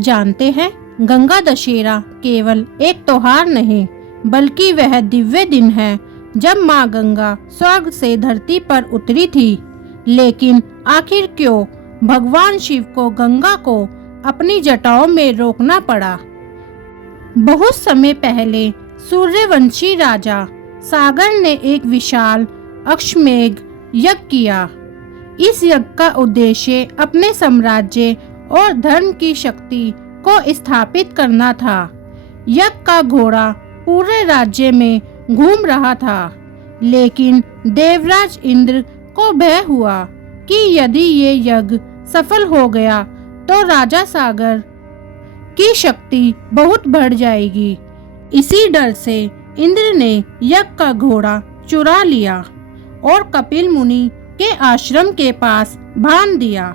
जानते हैं, गंगा दशहरा केवल एक त्योहार नहीं बल्कि वह दिव्य दिन है जब माँ गंगा स्वर्ग से धरती पर उतरी थी। लेकिन आखिर क्यों भगवान शिव को गंगा को अपनी जटाओं में रोकना पड़ा? बहुत समय पहले सूर्यवंशी राजा सागर ने एक विशाल अश्वमेध यज्ञ किया। इस यज्ञ का उद्देश्य अपने साम्राज्य और धर्म की शक्ति को स्थापित करना था। यज्ञ का घोड़ा पूरे राज्य में घूम रहा था, लेकिन देवराज इंद्र को भय हुआ कि यदि ये यज्ञ सफल हो गया तो राजा सागर की शक्ति बहुत बढ़ जाएगी। इसी डर से इंद्र ने यज्ञ का घोड़ा चुरा लिया और कपिल मुनि के आश्रम के पास बांध दिया।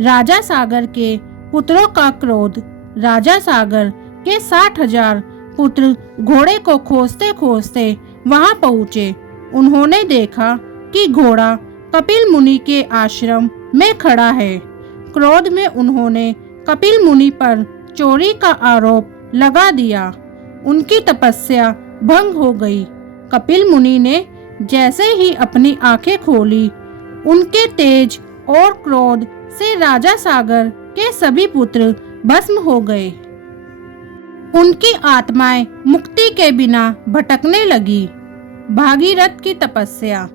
राजा सागर के पुत्रों का क्रोध। राजा सागर के 60,000 पुत्र घोड़े को खोजते खोजते वहां पहुंचे। उन्होंने देखा कि घोड़ा कपिल मुनि के आश्रम में खड़ा है। क्रोध में उन्होंने कपिल मुनि पर चोरी का आरोप लगा दिया। उनकी तपस्या भंग हो गई। कपिल मुनि ने जैसे ही अपनी आंखें खोली, उनके तेज और क्रोध से राजा सागर के सभी पुत्र भस्म हो गए। उनकी आत्माएं मुक्ति के बिना भटकने लगी। भागीरथ की तपस्या।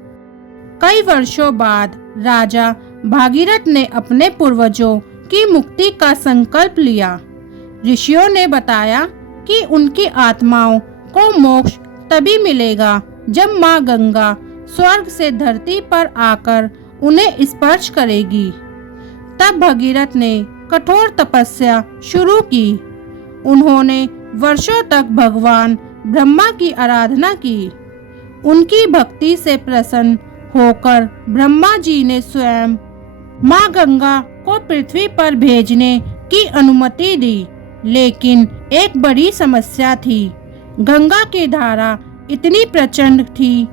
कई वर्षों बाद राजा भागीरथ ने अपने पूर्वजों की मुक्ति का संकल्प लिया। ऋषियों ने बताया कि उनकी आत्माओं को मोक्ष तभी मिलेगा जब माँ गंगा स्वर्ग से धरती पर आकर उन्हें स्पर्श करेगी। तब भगीरथ ने कठोर तपस्या शुरू की। उन्होंने वर्षों तक भगवान ब्रह्मा की आराधना की। उनकी भक्ति से प्रसन्न होकर ब्रह्मा जी ने स्वयं माँ गंगा को पृथ्वी पर भेजने की अनुमति दी। लेकिन एक बड़ी समस्या थी। गंगा की धारा इतनी प्रचंड थी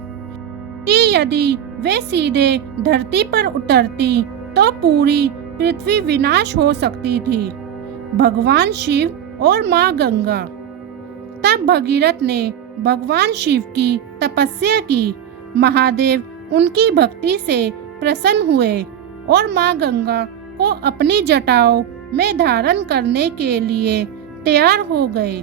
कि यदि वे सीधे धरती पर उतरती तो पूरी पृथ्वी विनाश हो सकती थी। भगवान शिव और माँ गंगा। तब भगीरथ ने भगवान शिव की तपस्या की। महादेव उनकी भक्ति से प्रसन्न हुए और माँ गंगा को अपनी जटाओं में धारण करने के लिए तैयार हो गए।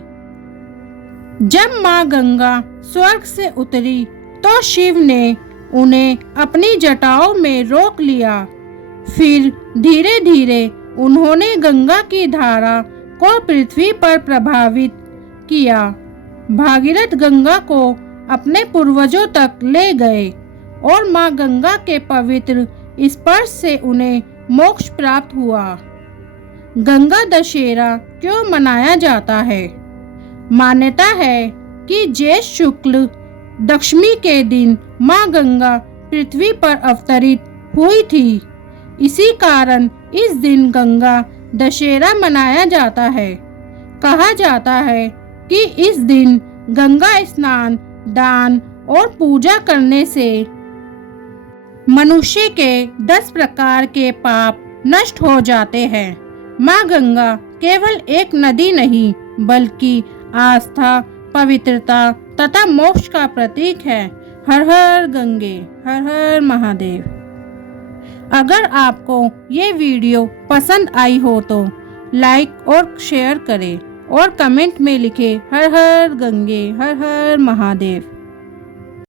जब माँ गंगा स्वर्ग से उतरी तो शिव ने उन्हें अपनी जटाओं में रोक लिया। फिर धीरे धीरे उन्होंने गंगा की धारा को पृथ्वी पर प्रभावित किया। भागीरथ गंगा को अपने पूर्वजों तक ले गए और माँ गंगा के पवित्र स्पर्श से उन्हें मोक्ष प्राप्त हुआ। गंगा दशहरा क्यों मनाया जाता है? मान्यता है कि ज्येष्ठ शुक्ल दशमी के दिन माँ गंगा पृथ्वी पर अवतरित हुई थी। इसी कारण इस दिन गंगा दशहरा मनाया जाता है। कहा जाता है कि इस दिन गंगा स्नान, दान और पूजा करने से मनुष्य के 10 प्रकार के पाप नष्ट हो जाते हैं। माँ गंगा केवल एक नदी नहीं बल्कि आस्था, पवित्रता तथा मोक्ष का प्रतीक है। हर हर गंगे, हर हर महादेव। अगर आपको ये वीडियो पसंद आई हो तो लाइक और शेयर करें और कमेंट में लिखें हर हर गंगे, हर हर महादेव।